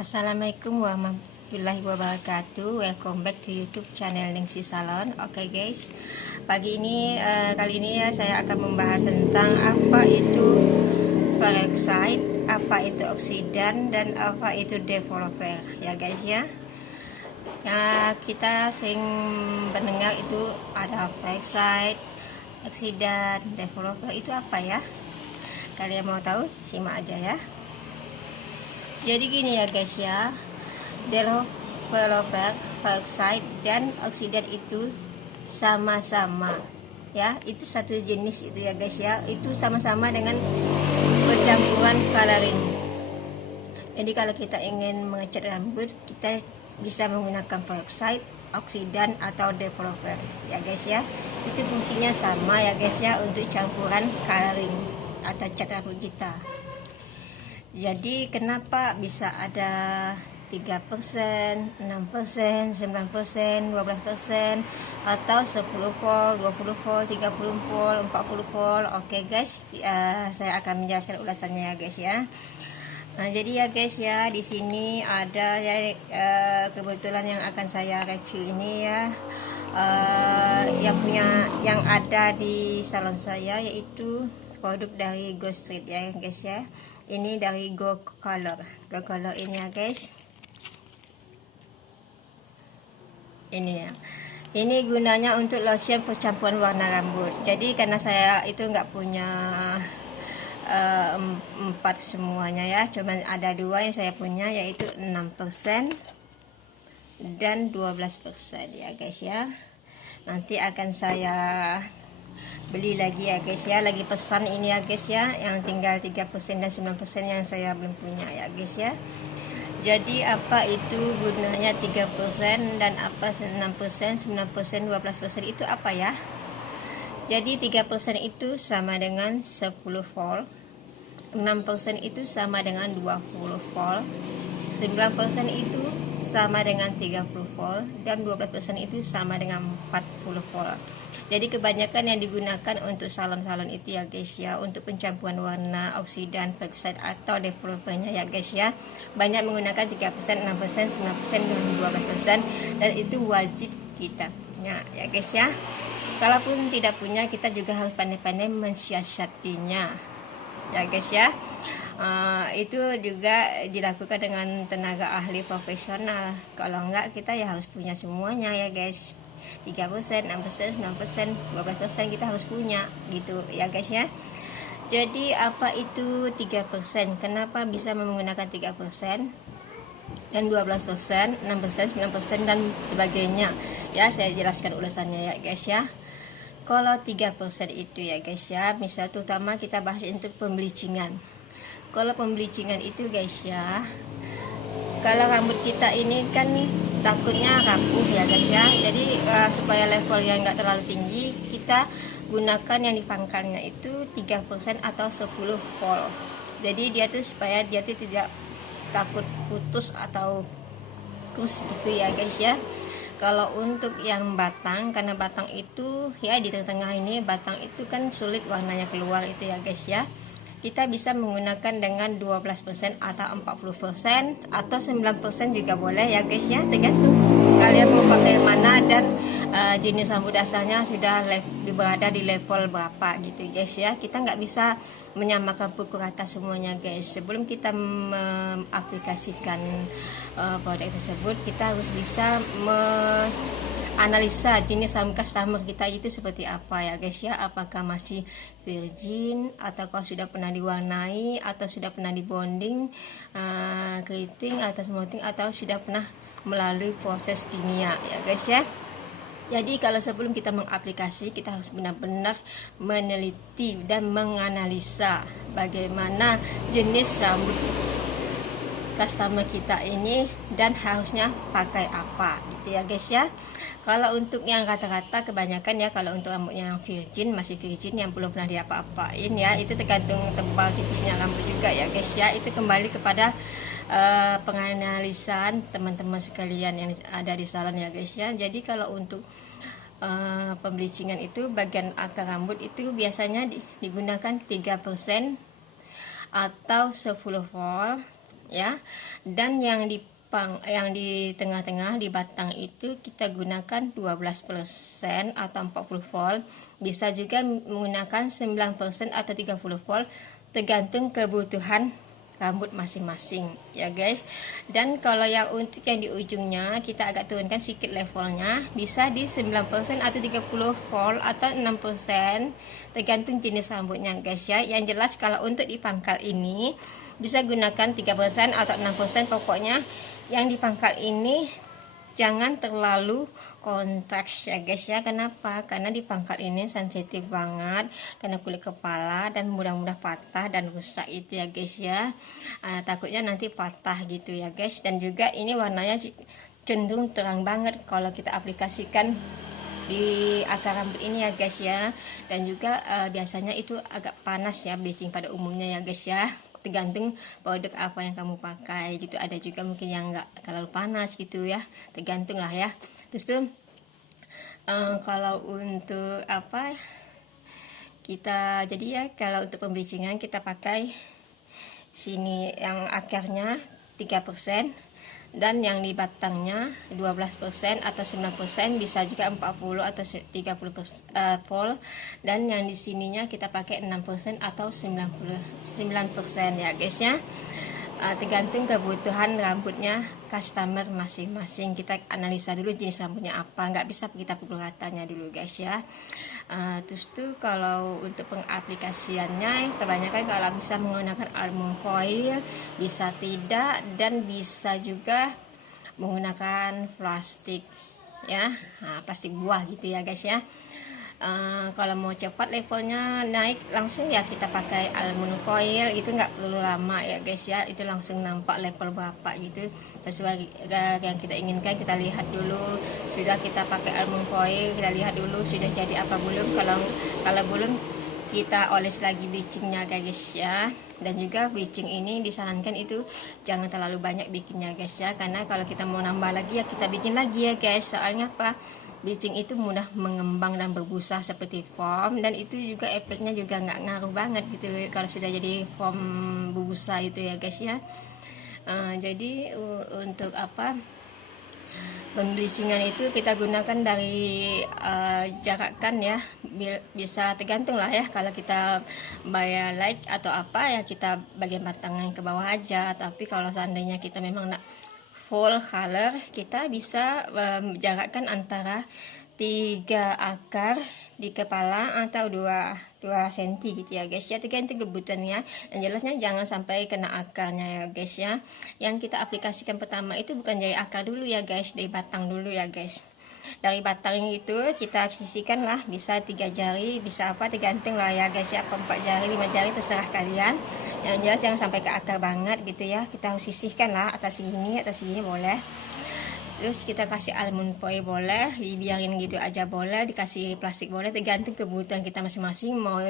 Assalamualaikum warahmatullahi wabarakatuh. Welcome back to YouTube channel Ningsi Salon. Oke guys, kali ini saya akan membahas tentang apa itu peroxide, apa itu oksidan, dan apa itu developer ya guys ya. Ya, kita sering mendengar itu ada peroxide, oksidan, developer itu apa ya? Kalian mau tahu? Simak aja ya. Jadi gini ya guys ya, developer, peroxide, dan oksidan itu sama-sama ya, itu satu jenis itu ya guys ya, itu sama-sama dengan percampuran coloring. Jadi kalau kita ingin mengecat rambut, kita bisa menggunakan peroxide, oksidan, atau developer ya guys ya. Itu fungsinya sama ya guys ya, untuk campuran coloring atau cat rambut kita. Jadi kenapa bisa ada 3%, 6%, 9%, 12%, atau 10 volt, 20 volt, 30 volt, 40 volt. Oke guys, saya akan menjelaskan ulasannya ya guys ya. Nah, jadi ya guys ya, di sini ada ya, kebetulan yang akan saya review ini ya, yang ada di salon saya, yaitu produk dari Go Street ya guys ya. Ini dari Go Color ini ya guys. Ini ya, ini gunanya untuk lotion percampuran warna rambut. Jadi karena saya itu nggak punya 4 semuanya ya, cuman ada 2 yang saya punya, yaitu 6% dan 12% ya guys ya. Nanti akan saya beli lagi ya guys ya, lagi pesan ini ya guys ya, yang tinggal 3% dan 9% yang saya belum punya ya guys ya. Jadi apa itu gunanya 3% dan apa 6%, 9%, 12% itu apa ya? Jadi 3% itu sama dengan 10 volt, 6% itu sama dengan 20 volt, 9% itu sama dengan 30 volt, dan 12% itu sama dengan 40 volt. Jadi kebanyakan yang digunakan untuk salon-salon itu ya guys ya, untuk pencampuran warna, oksidan, peroxide, atau developernya ya guys ya, banyak menggunakan 3%, 6%, 9%, dan 12%, dan itu wajib kita punya ya guys ya. Kalaupun tidak punya, kita juga harus pandai-pandai mensiasatinya ya guys ya. Itu juga dilakukan dengan tenaga ahli profesional. Kalau enggak, kita ya harus punya semuanya ya guys. 3%, 6%, 9%, 12% kita harus punya gitu ya guys ya. Jadi apa itu 3%? Kenapa bisa menggunakan 3% dan 12%, 6%, 9% dan sebagainya? Ya, saya jelaskan ulasannya ya guys ya. Kalau 3% itu ya guys ya, misal terutama kita bahas untuk pembelicingan. Kalau pembelicingan itu guys ya, kalau rambut kita ini kan takutnya rapuh ya guys ya. Jadi supaya levelnya nggak terlalu tinggi, kita gunakan yang di pangkalnya itu 3% atau 10 volt. Jadi dia tuh supaya dia tuh tidak takut putus atau kus gitu ya guys ya. Kalau untuk yang batang, karena batang itu ya di tengah-tengah ini, batang itu kan sulit warnanya keluar itu ya guys ya, kita bisa menggunakan dengan 12% atau 40% atau 9% juga boleh ya guys ya, tergantung kalian mau pakai mana dan jenis rambut dasarnya sudah berada di level berapa gitu guys ya. Kita nggak bisa menyamakan pukul rata semuanya guys. Sebelum kita mengaplikasikan produk tersebut, kita harus bisa analisa jenis rambut customer kita itu seperti apa ya guys ya. Apakah masih virgin, ataukah sudah pernah diwarnai, atau sudah pernah dibonding, keriting atau smoothing, atau sudah pernah melalui proses kimia ya guys ya. Jadi kalau sebelum kita mengaplikasi, kita harus benar-benar meneliti dan menganalisa bagaimana jenis rambut customer kita ini dan harusnya pakai apa gitu ya guys ya. Kalau untuk yang rata-rata, kebanyakan ya, kalau untuk rambutnya yang virgin, masih virgin, yang belum pernah diapa-apain ya, itu tergantung tebal tipisnya rambut juga ya guys ya. Itu kembali kepada penganalisan teman-teman sekalian yang ada di salon ya guys ya. Jadi kalau untuk pembelicingan itu, bagian akar rambut itu biasanya digunakan 3% atau 10 volt, ya. Dan yang di tengah-tengah di batang itu kita gunakan 12% atau 40 volt. Bisa juga menggunakan 9% atau 30 volt, tergantung kebutuhan rambut masing-masing ya guys. Dan kalau yang untuk yang di ujungnya kita agak turunkan sedikit levelnya, bisa di 9% atau 30 volt atau 6%, tergantung jenis rambutnya guys ya. Yang jelas kalau untuk di pangkal ini bisa gunakan 3% atau 6%, pokoknya yang di pangkal ini jangan terlalu kontras ya guys ya. Kenapa? Karena di pangkal ini sensitif banget karena kulit kepala dan mudah-mudah patah dan rusak itu ya guys ya. Takutnya nanti patah gitu ya guys. Dan juga ini warnanya cenderung terang banget kalau kita aplikasikan di akar rambut ini ya guys ya. Dan juga biasanya itu agak panas ya bleaching pada umumnya ya guys ya, tergantung produk apa yang kamu pakai gitu. Ada juga mungkin yang enggak terlalu panas gitu ya, tergantung lah ya. Terus tuh kalau untuk apa kita jadi ya, kalau untuk pembleachingan kita pakai sini yang akarnya 3%, dan yang di batangnya 12% atau 9%, bisa juga 40 atau 30% volt. Dan yang di sininya kita pakai 6% atau 99% ya guys ya. Tergantung kebutuhan rambutnya customer masing-masing. Kita analisa dulu jenis rambutnya apa, nggak bisa kita pukul ratanya dulu guys ya. Terus tuh kalau untuk pengaplikasiannya kebanyakan kalau bisa menggunakan aluminium foil, bisa tidak, dan bisa juga menggunakan plastik ya, plastik buah gitu ya guys ya. Kalau mau cepat levelnya naik langsung ya kita pakai aluminium foil, itu nggak perlu lama ya guys ya, itu langsung nampak level berapa gitu sesuai yang kita inginkan. Kita lihat dulu, sudah kita pakai aluminium foil, kita lihat dulu sudah jadi apa belum. Kalau belum kita oles lagi bleachingnya guys ya. Dan juga bleaching ini disarankan itu jangan terlalu banyak bikinnya guys ya, karena kalau kita mau nambah lagi ya kita bikin lagi ya guys. Soalnya apa, bleaching itu mudah mengembang dan berbusa seperti foam, dan itu juga efeknya juga nggak ngaruh banget gitu kalau sudah jadi foam berbusa itu ya guys ya. Jadi untuk apa, pembleachingan itu kita gunakan dari jarakan ya, bisa tergantung lah ya. Kalau kita bayar light atau apa ya kita bagian batangan ke bawah aja. Tapi kalau seandainya kita memang nak full color, kita bisa jarakkan antara 3 akar di kepala atau 2 cm gitu ya guys ya, tergantung kebutuhannya. Yang jelasnya jangan sampai kena akarnya ya guys ya. Yang kita aplikasikan pertama itu bukan dari akar dulu ya guys, dari batang dulu ya guys. Dari batang itu kita sisihkan lah, bisa 3 jari, bisa apa, tergantung lah ya guys ya, 4 jari 5 jari terserah kalian. Yang jelas jangan sampai ke akar banget gitu ya. Kita harus sisihkan lah atas sini boleh. Terus kita kasih aluminium foil boleh, dibiarin gitu aja boleh, dikasih plastik boleh, tergantung kebutuhan kita masing-masing. Mau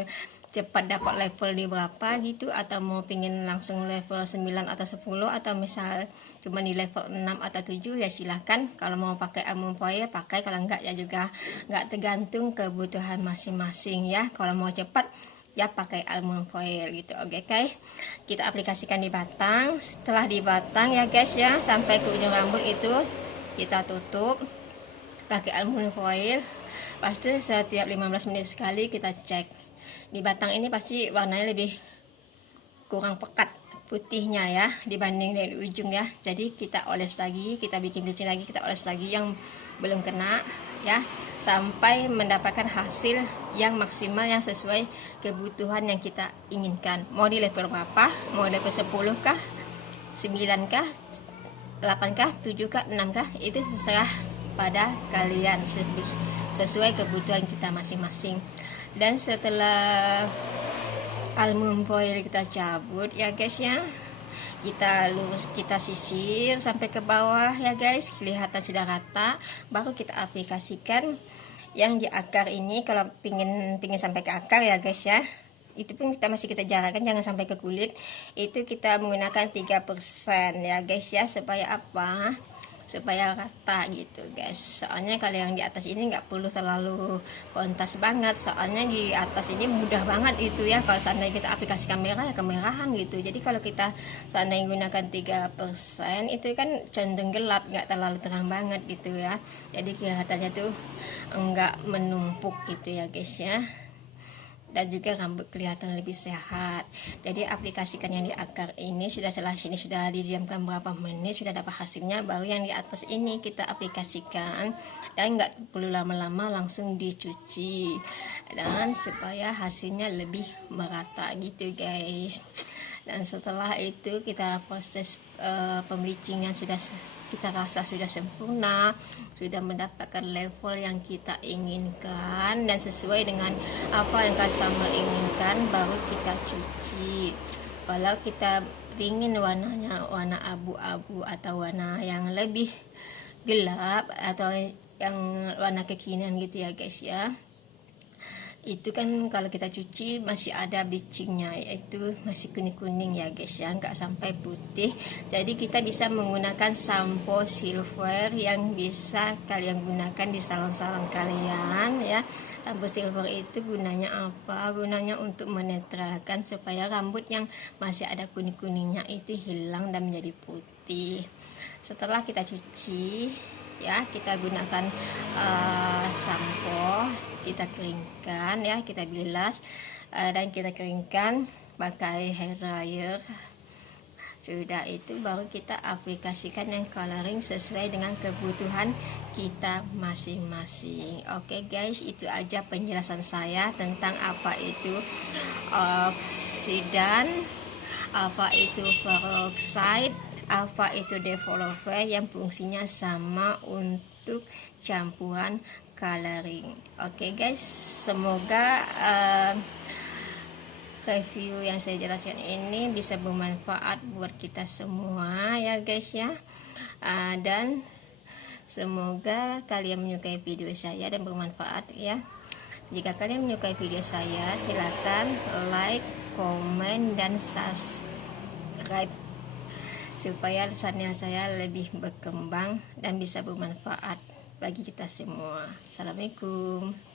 cepat dapat level di berapa gitu, atau mau pingin langsung level 9 atau 10, atau misal cuma di level 6 atau 7 ya silahkan. Kalau mau pakai aluminium foil pakai, kalau enggak ya juga enggak, tergantung kebutuhan masing-masing ya. Kalau mau cepat ya pakai aluminium foil gitu. Oke guys, kita aplikasikan di batang. Setelah di batang ya guys ya, sampai ke ujung rambut itu kita tutup pakai aluminium foil. Pasti setiap 15 menit sekali kita cek. Di batang ini pasti warnanya lebih kurang pekat putihnya ya dibanding dari ujung ya. Jadi kita oles lagi, kita bikin bleaching lagi, kita oles lagi yang belum kena ya, sampai mendapatkan hasil yang maksimal yang sesuai kebutuhan yang kita inginkan. Mau di level berapa, mau level 10 kah, 9 kah, 8 kah, 7 kah, 6 kah, itu terserah pada kalian sesuai kebutuhan kita masing-masing. Dan setelah aluminium foil kita cabut ya guys ya, kita sisir sampai ke bawah ya guys, kelihatan sudah rata. Baru kita aplikasikan yang di akar ini. Kalau pingin sampai ke akar ya guys ya, itu pun kita jarakkan, jangan sampai ke kulit. Itu kita menggunakan 3% ya guys ya. Supaya apa? supaya rata gitu guys. Soalnya kalau yang di atas ini nggak perlu terlalu kontas banget, soalnya di atas ini mudah banget itu ya kalau seandainya kita aplikasi kamera ya kemerahan gitu. Jadi kalau kita seandainya gunakan 3% itu kan cenderung gelap, nggak terlalu terang banget gitu ya, jadi kelihatannya tuh enggak menumpuk gitu ya guys ya, dan juga rambut kelihatan lebih sehat. Jadi aplikasikan yang di akar ini, sudah setelah sini sudah didiamkan berapa menit, sudah dapat hasilnya, baru yang di atas ini kita aplikasikan, dan nggak perlu lama-lama, langsung dicuci, dan supaya hasilnya lebih merata gitu guys. Dan setelah itu kita proses pembleachingan, sudah kita rasa sudah sempurna, sudah mendapatkan level yang kita inginkan dan sesuai dengan apa yang customer inginkan, baru kita cuci. Kalau kita ingin warnanya warna abu-abu atau warna yang lebih gelap atau yang warna kekinian gitu ya guys ya, itu kan kalau kita cuci masih ada bleachingnya, yaitu masih kuning-kuning ya guys ya, nggak sampai putih. Jadi kita bisa menggunakan sampo silver yang bisa kalian gunakan di salon-salon kalian ya. Sampo silver itu gunanya apa? Gunanya untuk menetralkan supaya rambut yang masih ada kuning-kuningnya itu hilang dan menjadi putih. Setelah kita cuci ya, kita gunakan sampo, kita keringkan ya, kita bilas dan kita keringkan pakai hair dryer. Sudah itu baru kita aplikasikan yang coloring sesuai dengan kebutuhan kita masing-masing. Oke guys, itu aja penjelasan saya tentang apa itu oksidan, apa itu peroxide, apa itu developer, yang fungsinya sama untuk campuran coloring. Oke guys, semoga review yang saya jelaskan ini bisa bermanfaat buat kita semua ya guys ya, dan semoga kalian menyukai video saya dan bermanfaat ya. Jika kalian menyukai video saya, silakan like, komen, dan subscribe supaya channel saya lebih berkembang dan bisa bermanfaat bagi kita semua. Assalamualaikum.